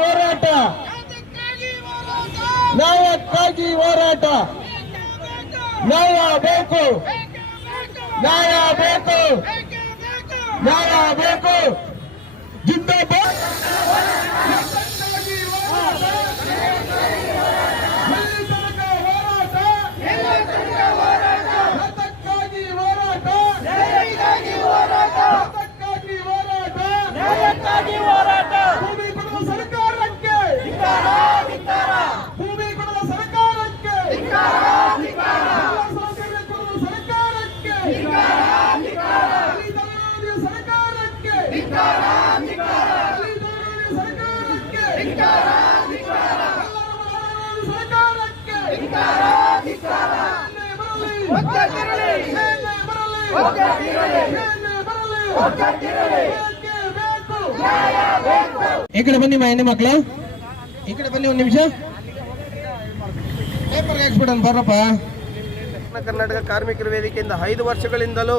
ಹೋರಾಟ, ನ್ಯಾಯಕ್ಕಾಗಿ ಹೋರಾಟ. ನ್ಯಾಯ ಬೇಕು, ನ್ಯಾಯ ಬೇಕು, ನ್ಯಾಯ ಬೇಕು. ಜಿಂದಾಬಾದ್. ಈ ಕಡೆ ಬನ್ನಿ ಹೆಣ್ಣು ಮಕ್ಕಳು, ಈ ಕಡೆ ಬನ್ನಿ. ಒಂದು ನಿಮಿಷ ಪೇಪರ್ಗೆ ಹಾಕ್ಸ್ಬಿಡೋಣ ಬರ್ರಪ್ಪ. ಕರ್ನಾಟಕ ಕಾರ್ಮಿಕರ ವೇದಿಕೆಯಿಂದ 5 ವರ್ಷಗಳಿಂದಲೂ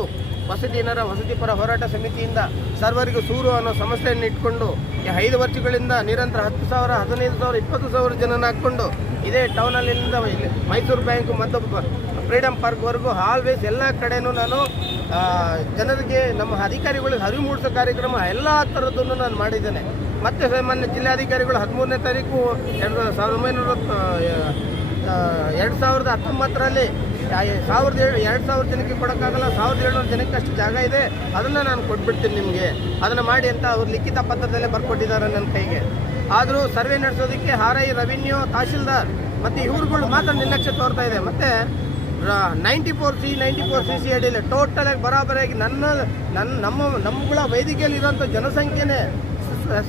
ವಸತಿಪರ ಹೋರಾಟ ಸಮಿತಿಯಿಂದ ಸರ್ವರಿಗೂ ಸೂರು ಅನ್ನೋ ಸಂಸ್ಥೆಯನ್ನು ಇಟ್ಕೊಂಡು ಈ 5 ವರ್ಷಗಳಿಂದ ನಿರಂತರ 10,000, 15,000, 20,000 ಜನನ ಹಾಕ್ಕೊಂಡು ಇದೇ ಟೌನಲ್ಲಿಂದ ಮೈಸೂರು ಬ್ಯಾಂಕ್ ಮತ್ತು ಫ್ರೀಡಮ್ ಪಾರ್ಕ್ವರೆಗೂ ಆಲ್ವೇಸ್ ಎಲ್ಲ ಕಡೆನೂ ನಾನು ಜನರಿಗೆ, ನಮ್ಮ ಅಧಿಕಾರಿಗಳಿಗೆ ಅರಿವು ಮೂಡಿಸೋ ಕಾರ್ಯಕ್ರಮ ಎಲ್ಲ ಥರದ್ದನ್ನು ನಾನು ಮಾಡಿದ್ದೇನೆ. ಮತ್ತು ಸಾಮಾನ್ಯ ಜಿಲ್ಲಾಧಿಕಾರಿಗಳು 13ನೇ ತಾರೀಕು 2019ರಲ್ಲಿ 2,000 ಜನಕ್ಕೆ ಕೊಡೋಕ್ಕಾಗಲ್ಲ, 1,700 ಜನಕ್ಕೆ ಅಷ್ಟು ಜಾಗ ಇದೆ, ಅದನ್ನು ನಾನು ಕೊಟ್ಬಿಡ್ತೀನಿ ನಿಮಗೆ, ಅದನ್ನು ಮಾಡಿ ಅಂತ ಅವ್ರು ಲಿಖಿತ ಪತ್ರದಲ್ಲೇ ಬರ್ಕೊಟ್ಟಿದ್ದಾರೆ ನನ್ನ ಕೈಗೆ. ಆದರೂ ಸರ್ವೆ ನಡೆಸೋದಕ್ಕೆ RI, ರೆವಿನ್ಯೂ, ತಹಶೀಲ್ದಾರ್ ಮತ್ತು ಇವ್ರುಗಳು ಮಾತ್ರ ನಿರ್ಲಕ್ಷ್ಯ ತೋರ್ತಾ ಇದೆ. ಮತ್ತು 94C, 94CC ಅಡಿಯಲ್ಲಿ ಟೋಟಲಾಗಿ ಬರಾಬರಿಯಾಗಿ ನಮ್ಮಗಳ ವೇದಿಕೆಯಲ್ಲಿ ಇರೋಂಥ ಜನಸಂಖ್ಯೆನೇ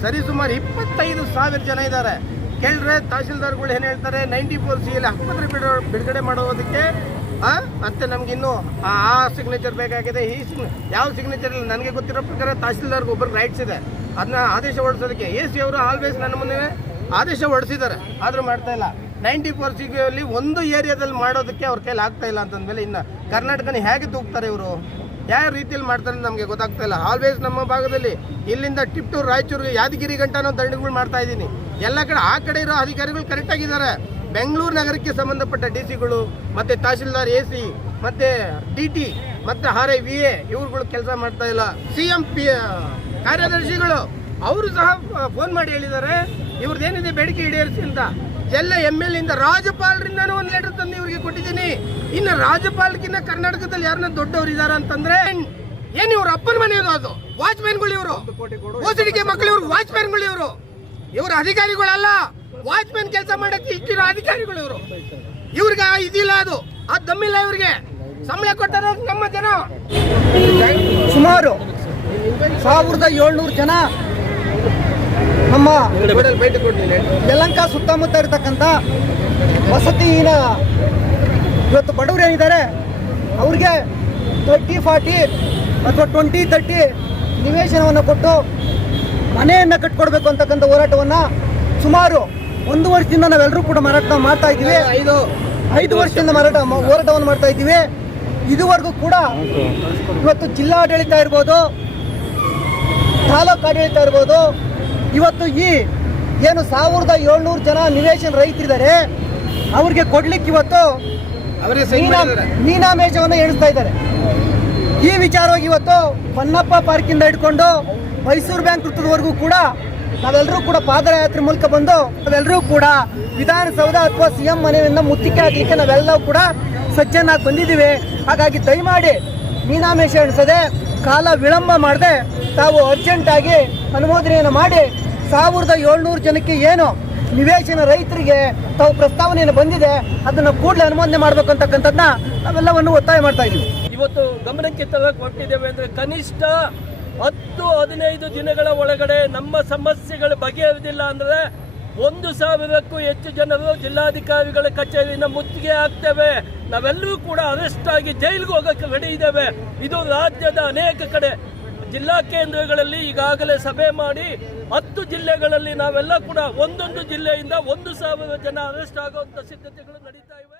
ಸರಿಸುಮಾರು 25,000 ಜನ ಇದ್ದಾರೆ. ಕೇಳಿದ್ರೆ ತಹಶೀಲ್ದಾರ್ಗಳು ಏನು ಹೇಳ್ತಾರೆ, 94Cಯಲ್ಲಿ ಆಸ್ಪತ್ರೆ ಬಿಡುಗಡೆ ಮಾಡೋದಕ್ಕೆ ಮತ್ತೆ ನಮಗಿನ್ನೂ ಆ ಸಿಗ್ನೇಚರ್ ಬೇಕಾಗಿದೆ, ಯಾವ ಸಿಗ್ನೇಚರ್ ಇಲ್ಲ. ನನಗೆ ಗೊತ್ತಿರೋ ಪ್ರಕಾರ ತಹಶೀಲ್ದಾರ್ಗೆ ಒಬ್ಬರಿಗೆ ರೈಟ್ಸ್ ಇದೆ, ಅದನ್ನ ಆದೇಶ ಹೊರಡಿಸೋದಕ್ಕೆ AC ಅವರು ಆಲ್ವೇಸ್ ನನ್ನ ಮುಂದೆ ಆದೇಶ ಹೊರಡಿಸಿದ್ದಾರೆ, ಆದರೂ ಮಾಡ್ತಾ ಇಲ್ಲ. 94Cಯಲ್ಲಿ ಒಂದು ಏರಿಯಾದಲ್ಲಿ ಮಾಡೋದಕ್ಕೆ ಅವ್ರ ಕೈಲಿ ಆಗ್ತಾ ಇಲ್ಲ ಅಂತಂದಮೇಲೆ ಇನ್ನು ಕರ್ನಾಟಕನ ಹೇಗೆ ತೂಗ್ತಾರೆ ಇವರು, ಯಾವ ರೀತಿಯಲ್ಲಿ ಮಾಡ್ತಾರೆ ನಮಗೆ ಗೊತ್ತಾಗ್ತಾ ಇಲ್ಲ. ಆಲ್ವೇಸ್ ನಮ್ಮ ಭಾಗದಲ್ಲಿ ಇಲ್ಲಿಂದ ಟಿಪ್ಟೂರು, ರಾಯಚೂರು, ಯಾದಗಿರಿ ಗಂಟನೂ ದಂಡಗಳು ಮಾಡ್ತಾ ಇದ್ದೀನಿ. ಎಲ್ಲ ಕಡೆ ಆ ಕಡೆ ಇರೋ ಅಧಿಕಾರಿಗಳು ಕರೆಕ್ಟಾಗಿದ್ದಾರೆ. ಬೆಂಗಳೂರು ನಗರಕ್ಕೆ ಸಂಬಂಧಪಟ್ಟ DCಗಳು ಮತ್ತು ತಹಶೀಲ್ದಾರ್, AC ಮತ್ತು DT ಮತ್ತು RI, VA ಇವ್ರುಗಳು ಕೆಲಸ ಮಾಡ್ತಾ ಇಲ್ಲ. CM ಕಾರ್ಯದರ್ಶಿಗಳು ಅವರು ಸಹ ಫೋನ್ ಮಾಡಿ ಹೇಳಿದ್ದಾರೆ ಇವ್ರದ್ದೇನಿದೆ ಬೇಡಿಕೆ ಈಡೇರಿಸಿ ಅಂತ. ಎಲ್ಲ MLA ಇಂದ, ರಾಜ್ಯಪಾಲರಿಂದಾನು ಒಂದು ಲೆಟರ್ ತಂದು ಇವ್ರಿಗೆ ಕೊಟ್ಟಿದ್ದೀನಿ. ಇನ್ನು ರಾಜ್ಯಪಾಲಕ್ಕಿಂತ ಕರ್ನಾಟಕದಲ್ಲಿ ಯಾರನ್ನ ದೊಡ್ಡವರು ಇದ್ದಾರೆ ಅಂತಂದ್ರೆ ಏನು ಇವ್ರ ಅಪ್ಪನ ಮನೆಯದು, ಅದು ವಾಚ್ಮ್ಯಾನ್ಗಳು ಇವರು, OCDK ಮಕ್ಕಳು ಇವರು, ವಾಚ್ಮ್ಯಾನ್ಗಳು ಇವರು, ಇವರು ಅಧಿಕಾರಿಗಳಲ್ಲ. ವಾಚ್ಮ್ಯಾನ್ ಕೆಲಸ ಮಾಡಕ್ಕೆ ಇಟ್ಟಿರೋ ಅಧಿಕಾರಿಗಳು ಇವರು. ಇವ್ರಿಗೆ ಇದಿಲ್ಲ, ಅದು ದಮ್ಮಿಲ್ಲ. ಇವ್ರಿಗೆ ಸಂಬಳ ಕೊಟ್ಟಾರ ನಮ್ಮ ಜನ. ಸುಮಾರು 1,700 ಜನ ನಮ್ಮ ಯಲಹಂಕ ಸುತ್ತಮುತ್ತ ಇರತಕ್ಕಂಥ ವಸತಿಹೀನ ಇವತ್ತು ಬಡವರು ಏನಿದ್ದಾರೆ ಅವ್ರಿಗೆ 30-40 ಅಥವಾ 20-30 ನಿವೇಶನವನ್ನು ಕೊಟ್ಟು ಮನೆಯನ್ನು ಕಟ್ಕೊಡ್ಬೇಕು ಅಂತಕ್ಕಂಥ ಹೋರಾಟವನ್ನು ಸುಮಾರು 1 ವರ್ಷದಿಂದ ನಾವೆಲ್ಲರೂ ಕೂಡ ಮಾಡ್ತಾ ಇದ್ದೀವಿ. 5 ವರ್ಷದಿಂದ ಹೋರಾಟವನ್ನು ಮಾಡ್ತಾ ಇದ್ದೀವಿ. ಇದುವರೆಗೂ ಕೂಡ ಇವತ್ತು ಜಿಲ್ಲಾಡಳಿತ ಇರ್ಬೋದು, ತಾಲೂಕು ಆಡಳಿತ ಇರ್ಬೋದು, ಇವತ್ತು ಈ ಏನು 1,700 ಜನ ನಿವೇಶನ ರೈತರಿದ್ದಾರೆ ಅವ್ರಿಗೆ ಕೊಡ್ಲಿಕ್ಕೆ ಇವತ್ತು ಮೀನಾಮೇಷವನ್ನು ಎಣಿಸ್ತಾ ಇದ್ದಾರೆ. ಈ ವಿಚಾರವಾಗಿ ಇವತ್ತು ಪನ್ನಪ್ಪ ಪಾರ್ಕಿಂದ ಹಿಡ್ಕೊಂಡು ಮೈಸೂರು ಬ್ಯಾಂಕ್ ವೃತ್ತದವರೆಗೂ ಕೂಡ ನಾವೆಲ್ಲರೂ ಕೂಡ ಪಾದಯಾತ್ರೆ ಮೂಲಕ ಬಂದು ನಾವೆಲ್ಲರೂ ಕೂಡ ವಿಧಾನಸೌಧ ಅಥವಾ CM ಮನೆಯಿಂದ ಮುತ್ತಿಗೆ ಹಾಕಲಿಕ್ಕೆ ನಾವೆಲ್ಲವೂ ಕೂಡ ಸಜ್ಜನಾಗಿ ಬಂದಿದ್ದೀವಿ. ಹಾಗಾಗಿ ದಯಮಾಡಿ ಮೀನಾಮೇಷ ಎಣಿಸದೆ, ಕಾಲ ವಿಳಂಬ ಮಾಡದೆ ತಾವು ಅರ್ಜೆಂಟಾಗಿ ಅನುಮೋದನೆಯನ್ನು ಮಾಡಿ 1,700 ಜನಕ್ಕೆ ಏನು ನಿವೇಶನ ರೈತರಿಗೆ ತಾವು ಪ್ರಸ್ತಾವನೆಯನ್ನು ಬಂದಿದೆ ಅದನ್ನು ಕೂಡಲೇ ಅನುಮೋದನೆ ಮಾಡಬೇಕು ಅಂತಕ್ಕಂಥದ್ದನ್ನ ನಾವೆಲ್ಲವನ್ನು ಒತ್ತಾಯ ಮಾಡ್ತಾ ಇದ್ದೀವಿ. ಇವತ್ತು ಗಮನಕ್ಕೆ ಕೊಟ್ಟಿದ್ದೇವೆ ಅಂದರೆ ಕನಿಷ್ಠ 10-15 ದಿನಗಳ ಒಳಗಡೆ ನಮ್ಮ ಸಮಸ್ಯೆಗಳು ಬಗೆಹರಿದಿಲ್ಲ ಅಂದರೆ 1,000ಕ್ಕೂ ಹೆಚ್ಚು ಜನರು ಜಿಲ್ಲಾಧಿಕಾರಿಗಳ ಕಚೇರಿಯಿಂದ ಮುತ್ತಿಗೆ ಹಾಕ್ತೇವೆ. ನಾವೆಲ್ಲರೂ ಕೂಡ ಅರೆಸ್ಟ್ ಆಗಿ ಜೈಲಿಗೆ ಹೋಗಕ್ಕೆ ರೆಡಿ ಇದ್ದೇವೆ. ಇದು ರಾಜ್ಯದ ಅನೇಕ ಕಡೆ ಜಿಲ್ಲಾ ಕೇಂದ್ರಗಳಲ್ಲಿ ಈಗಾಗಲೇ ಸಭೆ ಮಾಡಿ 10 ಜಿಲ್ಲೆಗಳಲ್ಲಿ ನಾವೆಲ್ಲ ಕೂಡ ಒಂದೊಂದು ಜಿಲ್ಲೆಯಿಂದ 1,000 ಜನ ಅರೆಸ್ಟ್ ಆಗುವಂತ ಸಿದ್ಧತೆಗಳು ನಡೀತಾ ಇವೆ.